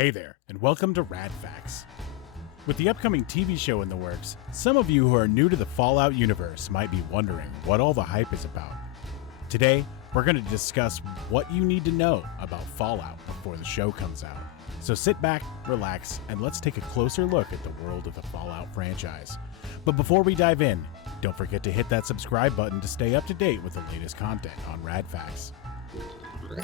Hey there, and welcome to Rad Facts. With the upcoming TV show in the works, some of you who are new to the Fallout universe might be wondering what all the hype is about. Today, we're going to discuss what you need to know about Fallout before the show comes out. So sit back, relax, and let's take a closer look at the world of the Fallout franchise. But before we dive in, don't forget to hit that subscribe button to stay up to date with the latest content on Rad Facts.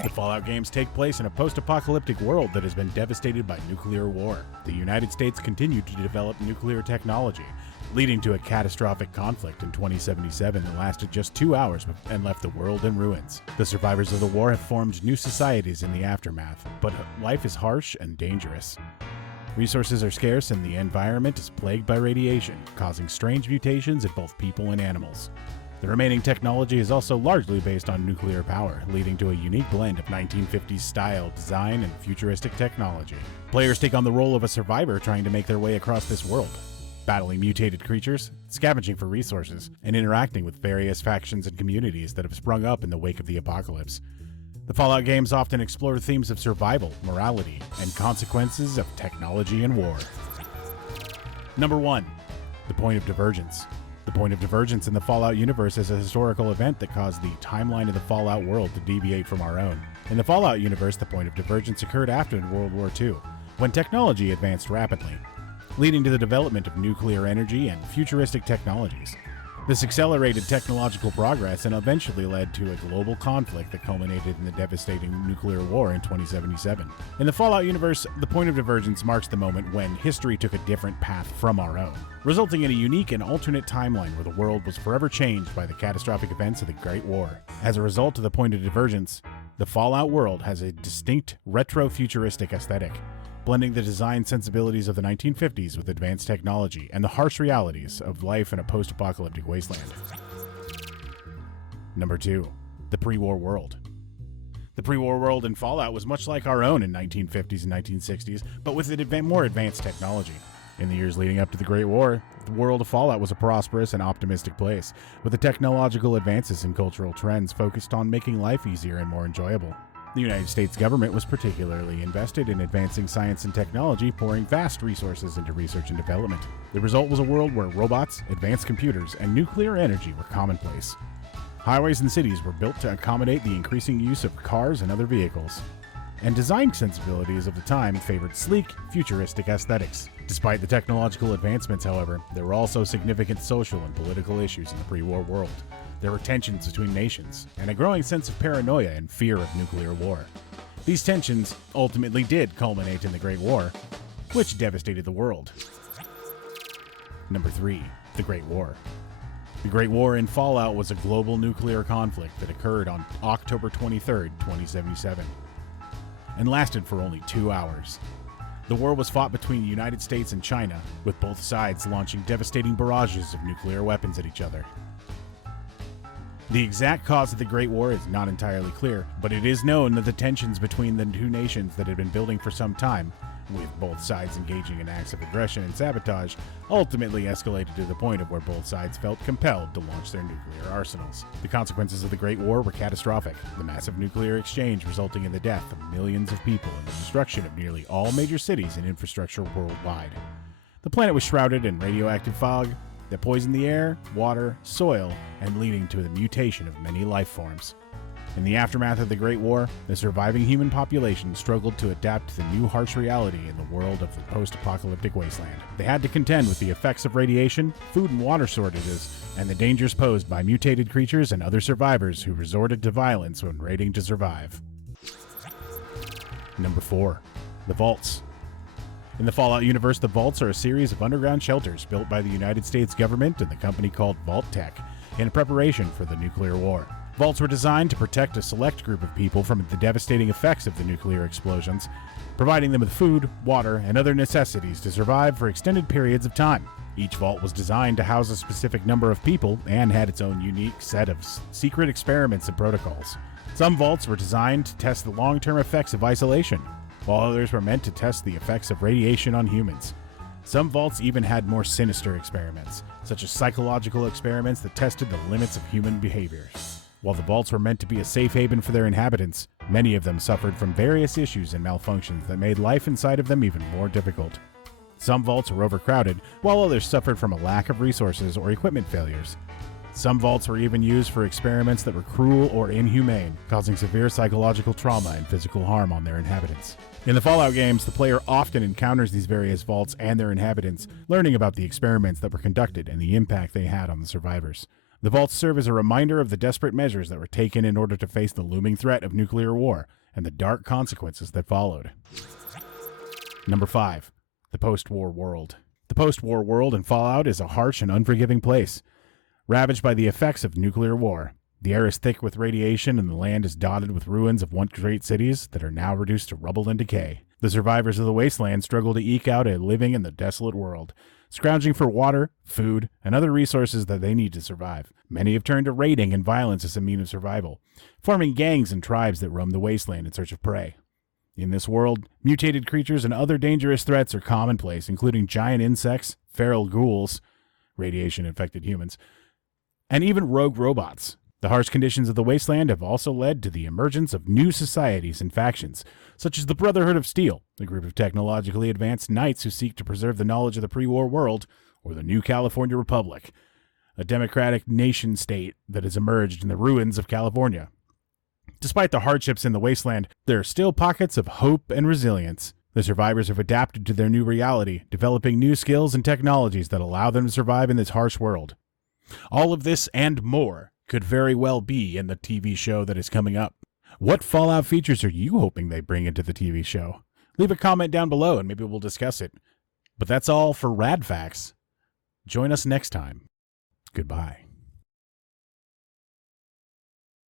The Fallout games take place in a post-apocalyptic world that has been devastated by nuclear war. The United States continued to develop nuclear technology, leading to a catastrophic conflict in 2077 that lasted just 2 hours and left the world in ruins. The survivors of the war have formed new societies in the aftermath, but life is harsh and dangerous. Resources are scarce and the environment is plagued by radiation, causing strange mutations in both people and animals. The remaining technology is also largely based on nuclear power, leading to a unique blend of 1950s style design and futuristic technology. Players take on the role of a survivor trying to make their way across this world, battling mutated creatures, scavenging for resources, and interacting with various factions and communities that have sprung up in the wake of the apocalypse. The Fallout games often explore themes of survival, morality, and consequences of technology and war. Number 1. The Point of Divergence. The Point of Divergence in the Fallout universe is a historical event that caused the timeline of the Fallout world to deviate from our own. In the Fallout universe, the Point of Divergence occurred after World War II, when technology advanced rapidly, leading to the development of nuclear energy and futuristic technologies. This accelerated technological progress and eventually led to a global conflict that culminated in the devastating nuclear war in 2077. In the Fallout universe, the Point of Divergence marks the moment when history took a different path from our own, resulting in a unique and alternate timeline where the world was forever changed by the catastrophic events of the Great War. As a result of the Point of Divergence, the Fallout world has a distinct retro-futuristic aesthetic, blending the design sensibilities of the 1950s with advanced technology and the harsh realities of life in a post-apocalyptic wasteland. Number 2. The pre-war world. The pre-war world in Fallout was much like our own in 1950s and 1960s, but with more advanced technology. In the years leading up to the Great War, the world of Fallout was a prosperous and optimistic place, with the technological advances and cultural trends focused on making life easier and more enjoyable. The United States government was particularly invested in advancing science and technology, pouring vast resources into research and development. The result was a world where robots, advanced computers, and nuclear energy were commonplace. Highways and cities were built to accommodate the increasing use of cars and other vehicles. And design sensibilities of the time favored sleek, futuristic aesthetics. Despite the technological advancements, however, there were also significant social and political issues in the pre-war world. There were tensions between nations, and a growing sense of paranoia and fear of nuclear war. These tensions ultimately did culminate in the Great War, which devastated the world. Number 3. The Great War. The Great War in Fallout was a global nuclear conflict that occurred on October 23, 2077, and lasted for only 2 hours. The war was fought between the United States and China, with both sides launching devastating barrages of nuclear weapons at each other. The exact cause of the Great War is not entirely clear, but it is known that the tensions between the two nations that had been building for some time, with both sides engaging in acts of aggression and sabotage, ultimately escalated to the point of where both sides felt compelled to launch their nuclear arsenals. The consequences of the Great War were catastrophic, the massive nuclear exchange resulting in the death of millions of people and the destruction of nearly all major cities and infrastructure worldwide. The planet was shrouded in radioactive fog that poisoned the air, water, soil, and leading to the mutation of many life forms. In the aftermath of the Great War, the surviving human population struggled to adapt to the new harsh reality in the world of the post-apocalyptic wasteland. They had to contend with the effects of radiation, food and water shortages, and the dangers posed by mutated creatures and other survivors who resorted to violence when raiding to survive. Number 4. The Vaults. In the Fallout universe, the Vaults are a series of underground shelters built by the United States government and the company called Vault Tech in preparation for the nuclear war. Vaults were designed to protect a select group of people from the devastating effects of the nuclear explosions, providing them with food, water, and other necessities to survive for extended periods of time. Each vault was designed to house a specific number of people and had its own unique set of secret experiments and protocols. Some vaults were designed to test the long-term effects of isolation, while others were meant to test the effects of radiation on humans. Some vaults even had more sinister experiments, such as psychological experiments that tested the limits of human behavior. While the vaults were meant to be a safe haven for their inhabitants, Many of them suffered from various issues and malfunctions that made life inside of them even more difficult. Some vaults were overcrowded, while others suffered from a lack of resources or equipment failures. Some vaults were even used for experiments that were cruel or inhumane, causing severe psychological trauma and physical harm on their inhabitants. In the Fallout games, the player often encounters these various vaults and their inhabitants, learning about the experiments that were conducted and the impact they had on the survivors. The vaults serve as a reminder of the desperate measures that were taken in order to face the looming threat of nuclear war and the dark consequences that followed. Number 5. The post-war world. The post-war world in Fallout is a harsh and unforgiving place. Ravaged by the effects of nuclear war, the air is thick with radiation and the land is dotted with ruins of once great cities that are now reduced to rubble and decay. The survivors of the wasteland struggle to eke out a living in the desolate world, scrounging for water, food, and other resources that they need to survive. Many have turned to raiding and violence as a means of survival, forming gangs and tribes that roam the wasteland in search of prey. In this world, mutated creatures and other dangerous threats are commonplace, including giant insects, feral ghouls, radiation-infected humans, and even rogue robots. The harsh conditions of the wasteland have also led to the emergence of new societies and factions, such as the Brotherhood of Steel, a group of technologically advanced knights who seek to preserve the knowledge of the pre-war world, or the New California Republic, a democratic nation-state that has emerged in the ruins of California. Despite the hardships in the wasteland, there are still pockets of hope and resilience. The survivors have adapted to their new reality, developing new skills and technologies that allow them to survive in this harsh world. All of this and more could very well be in the TV show that is coming up. What Fallout features are you hoping they bring into the TV show? Leave a comment down below and maybe we'll discuss it. But that's all for Rad Facts. Join us next time. Goodbye.